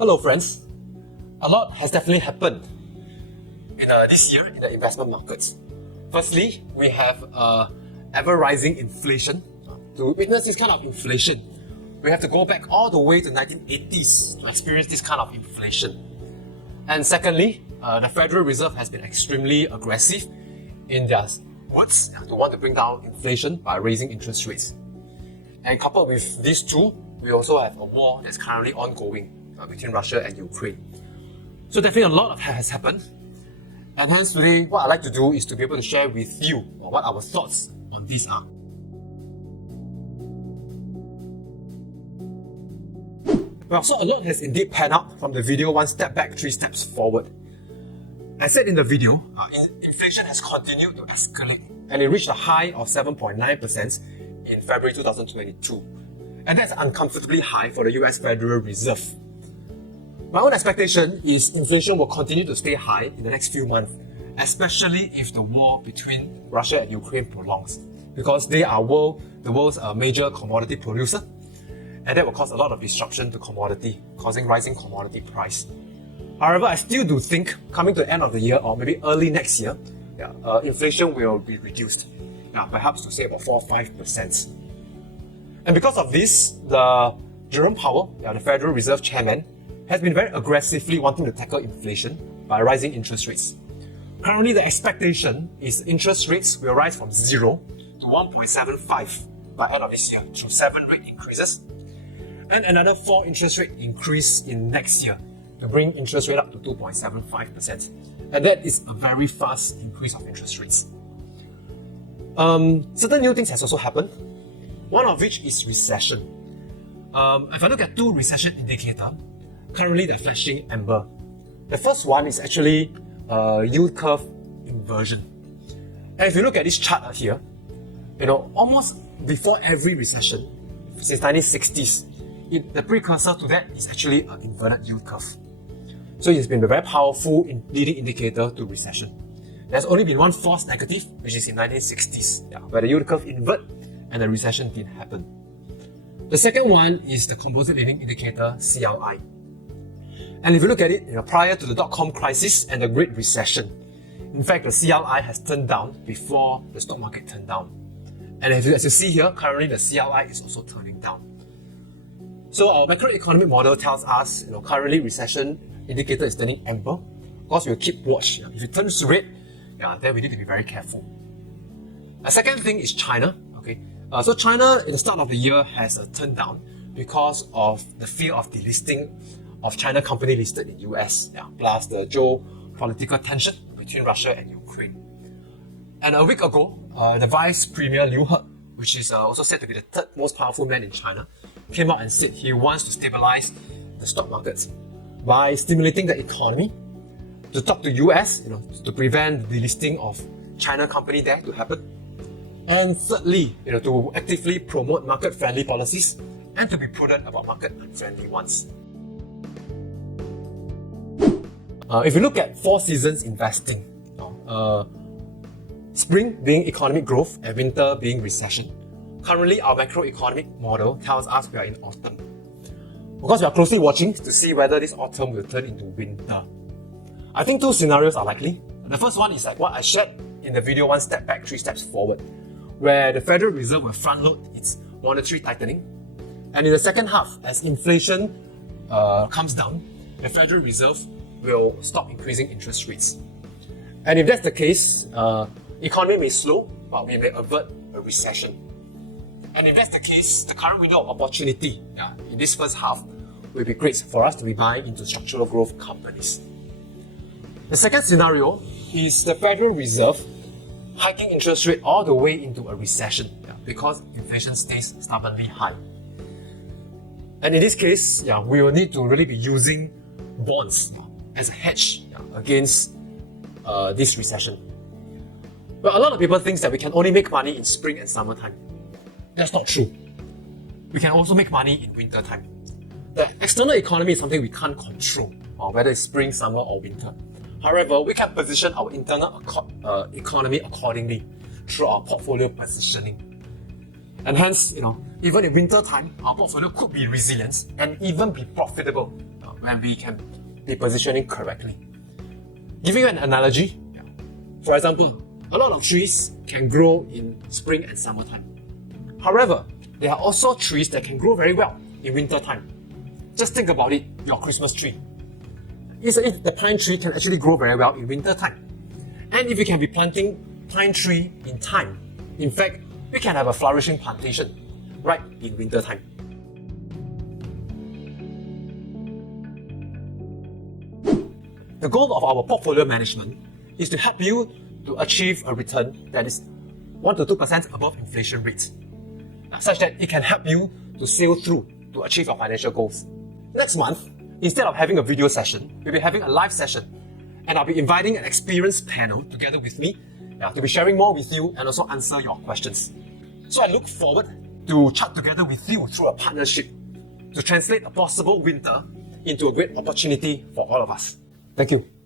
Hello friends. A lot has definitely happened in this year in the investment markets. Firstly, we have ever-rising inflation. To witness this kind of inflation, we have to go back all the way to 1980s to experience this kind of inflation. And secondly, the Federal Reserve has been extremely aggressive in their words to want to bring down inflation by raising interest rates. And coupled with these two, we also have a war that's currently ongoing between Russia and Ukraine. So definitely a lot has happened. And hence today, what I'd like to do is to be able to share with you what our thoughts on these are. Well, so a lot has indeed panned out from the video 1 step back, 3 steps forward. I said in the video, inflation has continued to escalate and it reached a high of 7.9% in February 2022. And that's uncomfortably high for the US Federal Reserve. My own expectation is inflation will continue to stay high in the next few months, especially if the war between Russia and Ukraine prolongs, because they are the world's major commodity producer, and that will cause a lot of disruption to commodity, causing rising commodity price. However, I still do think coming to the end of the year or maybe early next year, inflation will be reduced, perhaps to say about 4 or 5%. And because of this, Jerome Powell, the Federal Reserve Chairman, has been very aggressively wanting to tackle inflation by rising interest rates. Currently, the expectation is interest rates will rise from 0 to 1.75 by end of this year through 7 rate increases, and another 4 interest rate increase in next year to bring interest rate up to 2.75%. And that is a very fast increase of interest rates. Certain new things has also happened, one of which is recession. If I look at 2 recession indicators, currently they're flashing amber. The first one is actually yield curve inversion. And if you look at this chart here, almost before every recession, since 1960s, the precursor to that is actually an inverted yield curve. So it's been a very powerful leading indicator to recession. There's only been one false negative, which is in 1960s, where the yield curve invert and the recession didn't happen. The second one is the composite leading indicator, CLI. And if you look at it, prior to the dot-com crisis and the Great Recession, in fact, the CLI has turned down before the stock market turned down. And as you see here, currently the CLI is also turning down. So our macroeconomic model tells us, currently recession indicator is turning amber. Of course, we'll keep watch. If it turns red, then we need to be very careful. A second thing is China. So China, in the start of the year, has turned down because of the fear of delisting of China company listed in US, plus the geopolitical tension between Russia and Ukraine. And a week ago, the Vice Premier Liu He, which is also said to be the 3rd most powerful man in China, came out and said he wants to stabilize the stock markets by stimulating the economy, to talk to US, to prevent the delisting of China company there to happen, and thirdly, to actively promote market-friendly policies and to be prudent about market-unfriendly ones. If you look at 4 seasons investing, spring being economic growth and winter being recession, currently our macroeconomic model tells us we are in autumn. Of course, we are closely watching to see whether this autumn will turn into winter. I think 2 scenarios are likely. The first one is like what I shared in the video 1 step back, 3 steps forward, where the Federal Reserve will front load its monetary tightening. And in the second half, as inflation comes down, the Federal Reserve will stop increasing interest rates. And if that's the case, economy may slow, but we may avert a recession. And if that's the case, the current window of opportunity in this first half will be great for us to be buying into structural growth companies. The second scenario is the Federal Reserve hiking interest rate all the way into a recession because inflation stays stubbornly high. And in this case, we will need to really be using bonds as a hedge against this recession. But a lot of people think that we can only make money in spring and summertime. That's not true. We can also make money in winter time. The external economy is something we can't control, whether it's spring, summer, or winter. However, we can position our internal economy accordingly through our portfolio positioning. And hence, even in winter time, our portfolio could be resilient and even be profitable when we can be positioning correctly. Giving you an analogy, for example, a lot of trees can grow in spring and summertime. However, there are also trees that can grow very well in winter time. Just think about it, your Christmas tree. The pine tree can actually grow very well in winter time. And if you can be planting pine tree in time, in fact, we can have a flourishing plantation right in winter time. The goal of our portfolio management is to help you to achieve a return that is 1 to 2% above inflation rate, such that it can help you to sail through to achieve your financial goals. Next month, instead of having a video session, we'll be having a live session, and I'll be inviting an experienced panel together with me to be sharing more with you and also answer your questions. So I look forward to chat together with you through a partnership to translate a possible winter into a great opportunity for all of us. Thank you.